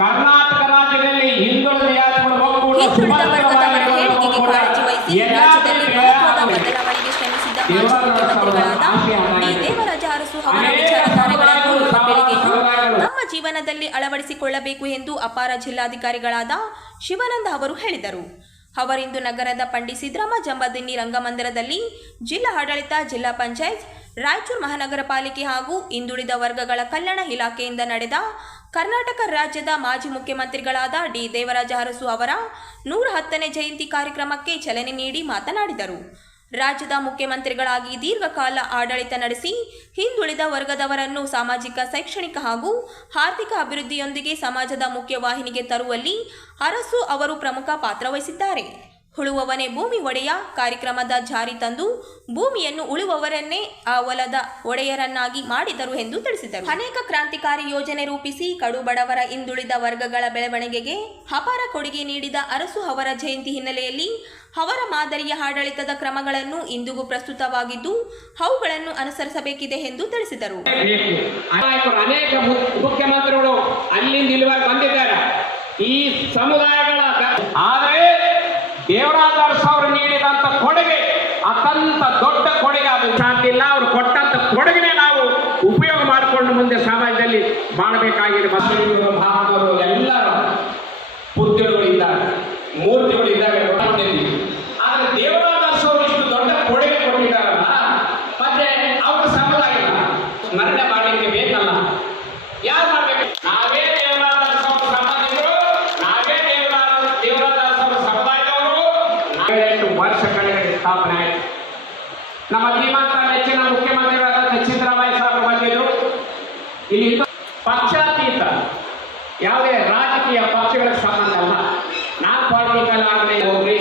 ಕರ್ನಾಟಕ ರಾಜ್ಯದಲ್ಲಿ ಹಿಂದುಳಿದ ಜಾತಿಗಳ ಹಿಂದುಳಿದ ವರ್ಗದವರ ಏಳಿಗೆಗೆ ಕಾಳಜಿ ವಹಿಸಿ ರಾಜ್ಯದಲ್ಲಿ ಮಹತ್ವದ ಬದಲಾವಣೆಗೆ ಶ್ರಮಿಸಿದ ಮಾಜಿ ಮುಖ್ಯಮಂತ್ರಿಗಳಾದ ಡಿ. ದೇವರಾಜ ಅರಸು ಅವರ ವಿಚಾರಧಾರೆಗಳನ್ನು ಬೆಳಗ್ಗೆಯನ್ನು ನಮ್ಮ ಜೀವನದಲ್ಲಿ ಅಳವಡಿಸಿಕೊಳ್ಳಬೇಕು ಎಂದು ಅಪಾರ ಜಿಲ್ಲಾಧಿಕಾರಿಗಳಾದ ಶಿವಾನಂದ ಅವರು ಹೇಳಿದರು. ಅವರಿಂದು ನಗರದ ಪಂಡಿತ್ ಸಿದ್ದರಾಮ ಜಂಬದಿನ್ನಿ ರಂಗಮಂದಿರದಲ್ಲಿ ಜಿಲ್ಲಾ ಆಡಳಿತ, ಜಿಲ್ಲಾ ಪಂಚಾಯತ್, ರಾಯಚೂರು ಮಹಾನಗರ ಪಾಲಿಕೆ ಹಾಗೂ ಹಿಂದುಳಿದ ವರ್ಗಗಳ ಕಲ್ಯಾಣ ಇಲಾಖೆಯಿಂದ ನಡೆದ ಕರ್ನಾಟಕ ರಾಜ್ಯದ ಮಾಜಿ ಮುಖ್ಯಮಂತ್ರಿಗಳಾದ ಡಿ ದೇವರಾಜ ಅರಸು ಅವರ ನೂರ ಹತ್ತನೇ ಜಯಂತಿ ಕಾರ್ಯಕ್ರಮಕ್ಕೆ ಚಾಲನೆ ನೀಡಿ ಮಾತನಾಡಿದರು. ರಾಜ್ಯದ ಮುಖ್ಯಮಂತ್ರಿಗಳಾಗಿ ದೀರ್ಘಕಾಲ ಆಡಳಿತ ನಡೆಸಿ ಹಿಂದುಳಿದ ವರ್ಗದವರನ್ನು ಸಾಮಾಜಿಕ, ಶೈಕ್ಷಣಿಕ ಹಾಗೂ ಆರ್ಥಿಕ ಅಭಿವೃದ್ಧಿಯೊಂದಿಗೆ ಸಮಾಜದ ಮುಖ್ಯವಾಹಿನಿಗೆ ತರುವಲ್ಲಿ ಅರಸು ಅವರು ಪ್ರಮುಖ ಪಾತ್ರ ವಹಿಸಿದ್ದಾರೆ. ಉಳುವವನೇ ಭೂಮಿ ಒಡೆಯ ಕಾರ್ಯಕ್ರಮದ ಜಾರಿ ತಂದು ಭೂಮಿಯನ್ನು ಉಳುವವರನ್ನೇ ಆ ಹೊಲದ ಒಡೆಯರನ್ನಾಗಿ ಮಾಡಿದರು ಎಂದು ತಿಳಿಸಿದರು. ಅನೇಕ ಕ್ರಾಂತಿಕಾರಿ ಯೋಜನೆ ರೂಪಿಸಿ ಕಡು ಬಡವರ ಹಿಂದುಳಿದ ವರ್ಗಗಳ ಬೆಳವಣಿಗೆಗೆ ಅಪಾರ ಕೊಡುಗೆ ನೀಡಿದ ಅರಸು ಅವರ ಜಯಂತಿ ಹಿನ್ನೆಲೆಯಲ್ಲಿ ಅವರ ಮಾದರಿಯ ಆಡಳಿತದ ಕ್ರಮಗಳನ್ನು ಇಂದಿಗೂ ಪ್ರಸ್ತುತವಾಗಿದ್ದು ಅವುಗಳನ್ನು ಅನುಸರಿಸಬೇಕಿದೆ ಎಂದು ತಿಳಿಸಿದರು. ಅನೇಕ ಮುಖ್ಯಮಂತ್ರಿಗಳು ಬಂದಿದ್ದಾರೆ. ಈ ಸಮುದಾಯಗಳ ಆದರೆ ದೇವರಾಜ ಸಾವಿರ ನೀಡಿದಂತ ಕೊಡುಗೆ, ಅತ್ಯಂತ ದೊಡ್ಡ ಕೊಡುಗೆ ಅದು. ಸಾಧ್ಯ ಅವರು ಕೊಟ್ಟಂತ ಕೊಡುಗೆನೆ ನಾವು ಉಪಯೋಗ ಮಾಡಿಕೊಂಡು ಮುಂದೆ ಸಮಾಜದಲ್ಲಿ ಮಾಡಬೇಕಾಗಿದೆ ಮಕ್ಕಳು ಭಾಗವರು ಎಲ್ಲರ ಇದ್ದಾರೆ ಮೂರ್ತಿಗಳು ಇದ್ದಾವೆ ನೋಡ್ತಿದ್ದೀವಿ ಆದ್ರೆ ದೇವರಾಜ ಅರಸು ಅವರು ಇಷ್ಟು ದೊಡ್ಡ ಕೊಡುಗೆ ಕೊಟ್ಟಿದ್ದಾರಲ್ಲ ಮತ್ತೆ ಅವ್ರ ಸಮುದಾಯ ಸ್ಮರಣೆ ಮಾಡಲಿಕ್ಕೆ ಬೇಕಲ್ಲ ಯಾರು ಮಾಡ್ಬೇಕು ನಾವೇ ದೇವರಾಜ ಅರಸು ಅವ್ರ ಸಂಬಂಧಿಕರು ನಾವೇ ದೇವರಾಜ ದೇವರಾಜ ಅರಸು ಅವ್ರ ಸಮುದಾಯದವರು ನಾವೆಂಟು ವರ್ಷ ಕಳೆದ ಸ್ಥಾಪನೆ ಆಯ್ತು ನಮ್ಮ ಧೀಮಂತ ನೆಚ್ಚಿನ ಮುಖ್ಯಮಂತ್ರಿಗಳಾದ ಸಿದ್ದರಾಮಯ್ಯ ಸಾಹೇಬರು ಬಂದಿದ್ರು ಇಲ್ಲಿ ಇನ್ನು ಪಕ್ಷಾತೀತ ಯಾವುದೇ ರಾಜಕೀಯ ಪಕ್ಷಗಳಿಗೆ ಸಂಬಂಧ ಅಲ್ಲ. ನಾನ್ ಪಾಲಿಟಿಕಲ್ ಆಗಲಿ ಹೋಗ್ರಿ.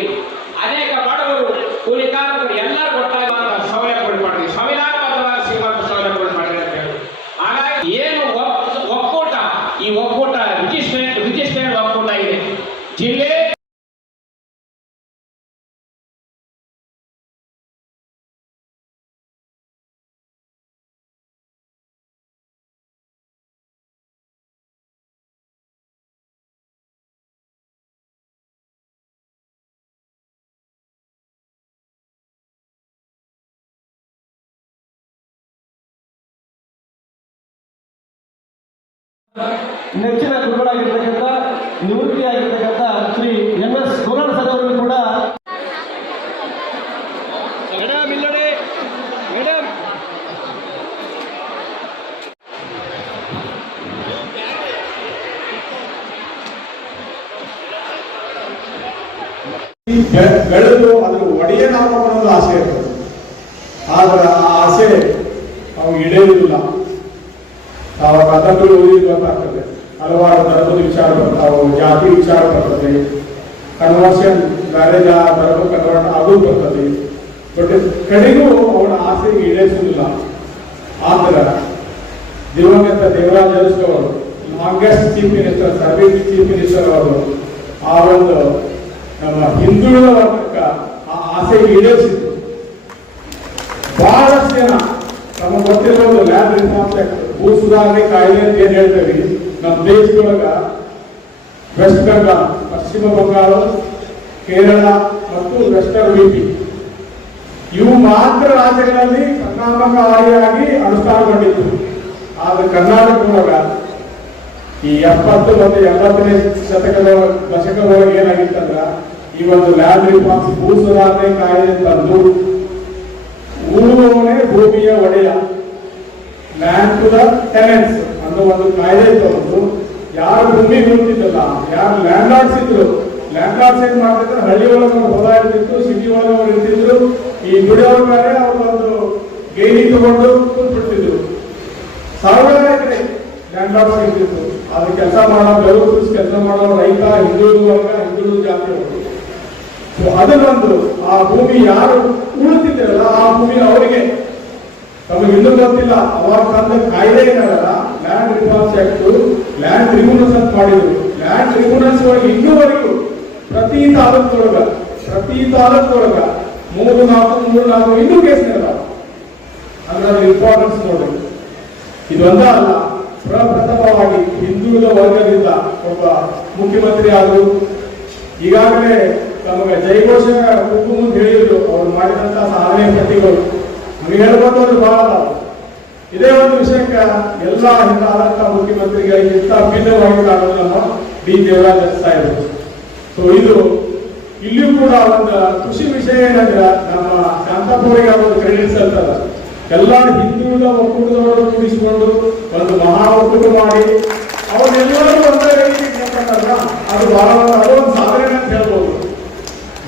ಅನೇಕ ಬಡವರು ಕೂಲಿ ಕಾರ್ಮಿಕರು ಎಲ್ಲರೂ ಒಂದು ಸೌಲಭ್ಯಗಳು ಮಾಡಿದ್ವಿ ಸಂವಿಧಾನಬದ್ಧವಾದ ಸಿಗುವಂತಹ ಸೌಲಭ್ಯಗಳು ಮಾಡಿದ್ರೆ ಅಂತ ಹೇಳಿ. ಹಾಗಾಗಿ ಏನು ಒಕ್- ಒಕ್ಕೂಟ, ಈ ಒಕ್ಕೂಟ ರಿಜಿಸ್ಟ್ರೇಟ್ ರಿಜಿಸ್ಟ್ರೇಟ್ ಒಕ್ಕೂಟ ಇದೆ. ಜಿಲ್ಲೆ ನೆಚ್ಚಿನ ಗುರುಗಳಾಗಿರ್ತಕ್ಕಂಥ ನಿವೃತ್ತಿಯಾಗಿರ್ತಕ್ಕಂಥ Shri M S Gorad sir ಅವರು ಕೂಡ ಮೇಡಮ್. ನಾವು ಕಥಗಳು ಓದಿ ಗೊತ್ತಾಗ್ತದೆ ಹಲವಾರು ಧರ್ಮದ ವಿಚಾರ ಬರ್ತಾವೆ ಜಾತಿ ವಿಚಾರ ಬರ್ತದೆ ಕನ್ವರ್ಷನ್ ಬೇರೆ ಜಾ ಧರ್ಮ ಕನ್ವರ್ಟ್ ಅದು ಬರ್ತದೆ ಬಟ್ ಕಡೆಗೂ ಅವನ ಆಸೆ ಈಡೇರಿಸುವುದಿಲ್ಲ ಆದ್ರೆ ದಿವಂಗತ ದೇವರಾಜ ಅರಸು ಅವರು longest chief minister service chief minister ಅವರು ಆ ಒಂದು ನಮ್ಮ ಹಿಂದುಳಿದ ವರ್ಗಕ್ಕೆ ಆ ಆಸೆ ಈಡೇರಿಸಿದ್ರು ಬಹಳಷ್ಟು ಜನ ನಮಗೆ ಒಂದು ಲ್ಯಾಬ್ ಆಕ್ಟ್ ಭೂ ಸುಧಾರಣೆ ಕಾಯಿಲೆ ಅಂತ ಏನ್ ಹೇಳ್ತೇವೆ ನಮ್ಮ ದೇಶದೊಳಗ ವೆಸ್ಟ್ ಬೆಂಗಾಲ್ ಪಶ್ಚಿಮ ಬಂಗಾಳ, ಕೇರಳ ಮತ್ತು ವೆಸ್ಟರ್ನ್ ಯುಪಿ ಇವು ಮಾತ್ರ ರಾಜ್ಯಗಳಲ್ಲಿ ಪರಿಣಾಮಕಾರಿಯಾಗಿ ಅನುಷ್ಠಾನಗೊಂಡಿತ್ತು ಆದ್ರೆ ಕರ್ನಾಟಕದೊಳಗ ಈ ಎಪ್ಪತ್ತು ಮತ್ತು ಎಂಬತ್ತನೇ ಶತಕದ ದಶಕದೊಳಗೆ ಏನಾಗಿತ್ತಂದ್ರ, ಈ ಒಂದು ಲ್ಯಾಬ್ ರಿಫಾರ್ಮ್ಸ್ ಭೂ ಸುಧಾರಣೆ ಕಾಯ್ದೆ ತಂದು ಊರುವವನೇ ಭೂಮಿಯ ಒಡೆಯ. ಲ್ಯಾಂಡ್ ಟು ದ ಟೆನೆಂಟ್ಸ್ ಅನ್ನೋ ಒಂದು ಕಾಯ್ದೆ ತಗೊಂಡು ಯಾರು ಭೂಮಿ ಹೊಂದಿದ್ದಲ್ಲ ಯಾರು ಲ್ಯಾಂಡ್ ಲಾರ್ಡ್ಸ್ ಇದ್ರು. ಲ್ಯಾಂಡ್ ಲಾರ್ಡ್ಸ್ ಏನ್ ಮಾಡ್ತಿದ್ರು? ಹಳ್ಳಿ ಒಳಗೆ ಅವ್ರ ಹೊಲ ಇರ್ತಿತ್ತು ಸಿಟಿ ಒಳಗೆ ಅವ್ರು ಇರ್ತಿದ್ರು. ಈ ದುಡಿಯೋರ್ ಮೇಲೆ ಅವ್ರು ಒಂದು ಗೇಣಿ ತಗೊಂಡು ಕೂತ್ಬಿಡ್ತಿದ್ರು. ಸಾವಿರಾರು ಎಕರೆ ಲ್ಯಾಂಡ್ ಲಾರ್ಡ್ಸ್ ಇರ್ತಿತ್ತು ಅದು ಕೆಲಸ ಮಾಡೋ ಬೆವರು ಕೆಲಸ ಮಾಡೋ ರೈತ ಹಿಂದುಳಿದ ವರ್ಗ ಹಿಂದುಳಿದ ಜಾತಿ ಅದನ್ನೊಂದು ಆ ಭೂಮಿ ಯಾರು ಉಳಿತಿದ್ರಲ್ಲ ಆ ಭೂಮಿ ಅವರಿಗೆ. ನಮಗೆ ಇನ್ನೂ ಗೊತ್ತಿಲ್ಲ, ಅವಾಗ ತಂದ ಕಾಯ್ದೆ ಏನಲ್ಲ land reforms act land tribunals ಅಂತ ಮಾಡಿದ್ರು. ಲ್ಯಾಂಡ್ ಟ್ರಿಬ್ಯುನಲ್ಸ್ ಒಳಗೆ ಇನ್ನೂವರೆಗೂ, ಪ್ರತಿ ತಾಲೂಕೊಳಗ ಪ್ರತಿ ತಾಲೂಕೊಳಗ ಮೂರು ನಾಲ್ಕು ಮೂರು ನಾಲ್ಕು, ಇನ್ನೂ ಕೇಸ್ ಇಲ್ಲ ಅದ್ರ ಇಂಪಾರ್ಟೆನ್ಸ್ ನೋಡ್ರಿ ಇದೊಂದ ಅಲ್ಲ, ಪ್ರಪ್ರಥಮವಾಗಿ ಹಿಂದುಳಿದ ವರ್ಗದಿಂದ ಒಬ್ಬ ಮುಖ್ಯಮಂತ್ರಿ ಆದರು. ಈಗಾಗಲೇ ನಮಗೆ ಜೈಘೋಷ ಉಪ್ಪು ಮುಂದೆ ಹೇಳಿದ್ರು, ಅವರು ಮಾಡಿದಂತ ಸಾಧನೆ ಪ್ರತಿಗಳು. ನಮಗೆ ಹೇಳ್ಬೋದು ಬಹಳ. ಇದೇ ಒಂದು ವಿಷಯಕ್ಕೆ ಎಲ್ಲ ಹಿಂದಾದಂತಹ ಮುಖ್ಯಮಂತ್ರಿಗೆ ಇಂಥ ಭಿನ್ನವಾಗಿ ಕಾಣುವುದನ್ನು ಡಿ ದೇವರಾಜ ಸಾಹೇಬರು. ಸೊ ಇದು ಇಲ್ಲಿಯೂ ಕೂಡ ಒಂದು ಖುಷಿ ವಿಷಯ ಏನಂದ್ರೆ ನಮ್ಮ ಶಾಂತಾಪುರಿಗೆ ಒಂದು ಕ್ರೆಡಿಟ್ಸ್ ಅಂತಾರೆ ಎಲ್ಲ ಹಿಂದುಳಿದ ಒಕ್ಕೂಟದವರು ಕೂಡಿಸಿಕೊಂಡು ಒಂದು ಮಹಾ ಒಕ್ಕೂಟ ಮಾಡಿ ಅವರೆಲ್ಲರೂ ಒಂದೇ ರೀತಿ ಅದು ಬಹಳ ಅದು ಒಂದು ಸಾಧನೆ ಅಂತ ಹೇಳ್ಬೋದು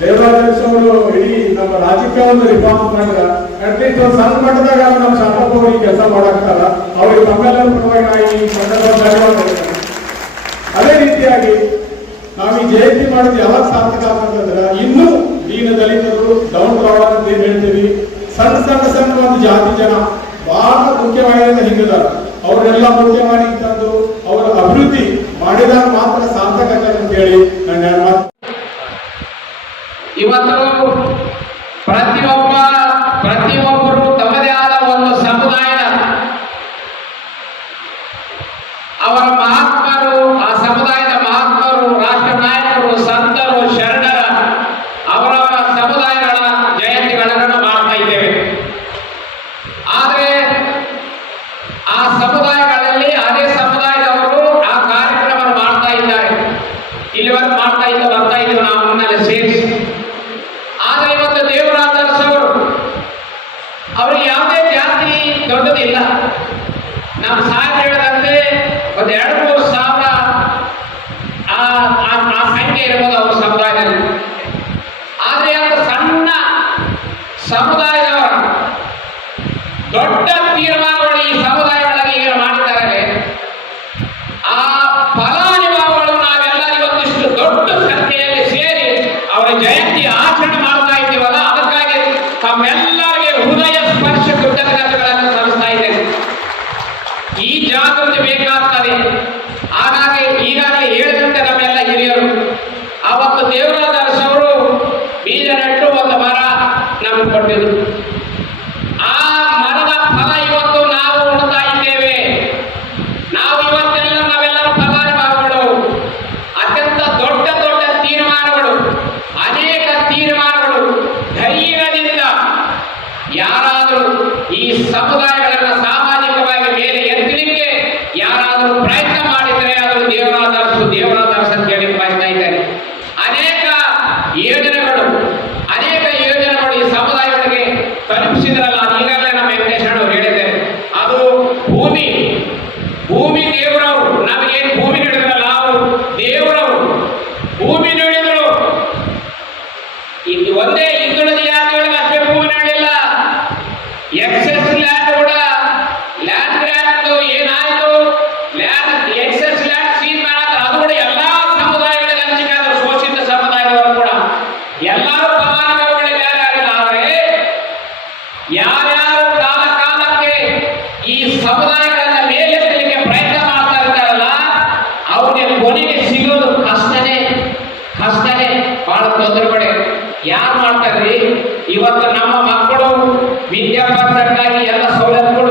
ಅವರು ಇಡೀ ನಮ್ಮ ರಾಜ್ಯಕ್ಕೆ ಒಂದು ರಿಫಾರ್ಮ್ ಅಟ್ಲೀಸ್ಟ್ ಒಂದು ಸಣ್ಣ ಮಟ್ಟದಾಗ ನಮ್ಮ ಶಾಂತಾಪುರಿಗೆ ಕೆಲಸ ಮಾಡಾಕ್ತಾರ. ಅವ್ರಿಗೆ ತಮ್ಮೆಲ್ಲರ ಪರವಾಗಿ ನಾ ಈ ಸಂದರ್ಭ ಧನ್ಯವಾದ ಅದೇ ರೀತಿಯಾಗಿ ನಾವು ಈ ಜಯಂತಿ ಮಾಡಿದ ಯಾವಾಗ ಸಾರ್ಥಕ ಅಂತಂದ್ರೆ ಇನ್ನೂ ದೀನ ದಲಿತರು ಡೌನ್ ಪ್ರಾಬ್ಲಮ್ ಅಂತ ಏನ್ ಹೇಳ್ತೀವಿ? ಸಣ್ಣ ಸಣ್ಣ ಸಣ್ಣ ಒಂದು ಜಾತಿ ಜನ ಬಹಳ ಮುಖ್ಯವಾಗಿ ಹಿಂಗಿದಾರ ಮುಖ್ಯ ಮಾಡಿ ತಂದು ಅವರ ಅಭಿವೃದ್ಧಿ ಮಾಡಿದಾಗ ಮಾತ್ರ ಸಾರ್ಥಕ ಅಂತ ಹೇಳಿ deliver part by the Bhakta Ito Namuna lessons ಆ ಮರದ ಫಲ ಇವತ್ತು ನಾವು ಇದ್ದೇವೆ. ನಾವು ಇವತ್ತೆಲ್ಲ ನಾವೆಲ್ಲರ ಫಲಾನುಭವಿಗಳು ಅತ್ಯಂತ ದೊಡ್ಡ ದೊಡ್ಡ ತೀರ್ಮಾನಗಳು, ಅನೇಕ ತೀರ್ಮಾನಗಳು ಧೈರ್ಯದಿಂದ ಯಾರಾದರೂ ಈ ಸಮುದಾಯಗಳನ್ನು ಸಾಮಾಜಿಕವಾಗಿ ಮೇಲೆ ಎತ್ತಲಿಕ್ಕೆ ಯಾರಾದರೂ ಪ್ರಯತ್ನ ಮಾಡಿದರೆ ಅದು ದೇವರಾದರ್ಶು ದೇವರಾದರ್ಶ ಅಂತ ಹೇಳಿ ಬಯಸ್ತಾ ಇದ್ದಾರೆ ಅನೇಕ ಯೋಜನೆಗಳು ಅನೇಕ ಯೋಜನೆಗಳು ಈ ಸಮುದಾಯಗಳಿಗೆ ತಲುಪಿಸಿದ್ರಲ್ಲ ಅದು ಈಗಾಗಲೇ ನಮ್ಮ ವೆಂಕಟೇಶ್ ಅವರು ಹೇಳಿದ್ದಾರೆ ಅದು ಭೂಮಿ ಭೂಮಿ ದೇವರವರು ನಮಗೇನು ಭೂಮಿ ನೀಡಿದ್ರಲ್ಲ ಅವರು ದೇವರವರು ಭೂಮಿ ನೀಡಿದ್ರು ಇದು ಒಂದೇ ಹಿಂದುಳಿದ ಜಾತಿಗಳಿಗೆ ಅಷ್ಟೇ ಭೂಮಿ ನೀಡಿಲ್ಲ ಎಕ್ಸೆಸ್ ಲ್ಯಾಂಡ್ ಕೂಡ ಲ್ಯಾಂಡ್ ಗ್ರ್ಯಾಂಡ್ ಏನಾಯ್ತು ಲ್ಯಾಂಡ್ ಎಕ್ಸೆಸ್ ಲ್ಯಾಂಡ್ ಸೀಲ್ ಮಾಡಿದ್ರೆ ಅದು ಕೂಡ ಎಲ್ಲಾ ಸಮುದಾಯಗಳಿಗೆ ಹಂಚಿಕೆ ಆದ್ರು ಶೋಷಿತ ಸಮುದಾಯದವರು ಕೂಡ ಎಲ್ಲರೂ ಫಲಾನುಭವಿಗಳಿಗೆ ಯಾರಾಗಿಲ್ಲ ಆದರೆ ಯಾರ್ಯಾರು ಕಾಲ ಕಾಲಕ್ಕೆ ಈ ಸಮುದಾಯಗಳನ್ನ ಮೇಲೆತ್ತಲಿಕ್ಕೆ ಪ್ರಯತ್ನ ಮಾಡ್ತಾ ಇರ್ತಾರಲ್ಲ ಅವ್ರಿಗೆ ಕೊನೆಗೆ ಸಿಗೋದು ಕಷ್ಟನೇ ಕಷ್ಟನೇ. ಬಹಳ ತೊಂದರೆಗಳು ಯಾರು ಮಾಡ್ತಾರ್ರಿ ಇವತ್ತು ನಮ್ಮ ಮಕ್ಕಳು ವಿದ್ಯಾಭ್ಯಾಸಕ್ಕಾಗಿ ಎಲ್ಲ ಸವಲತ್ತು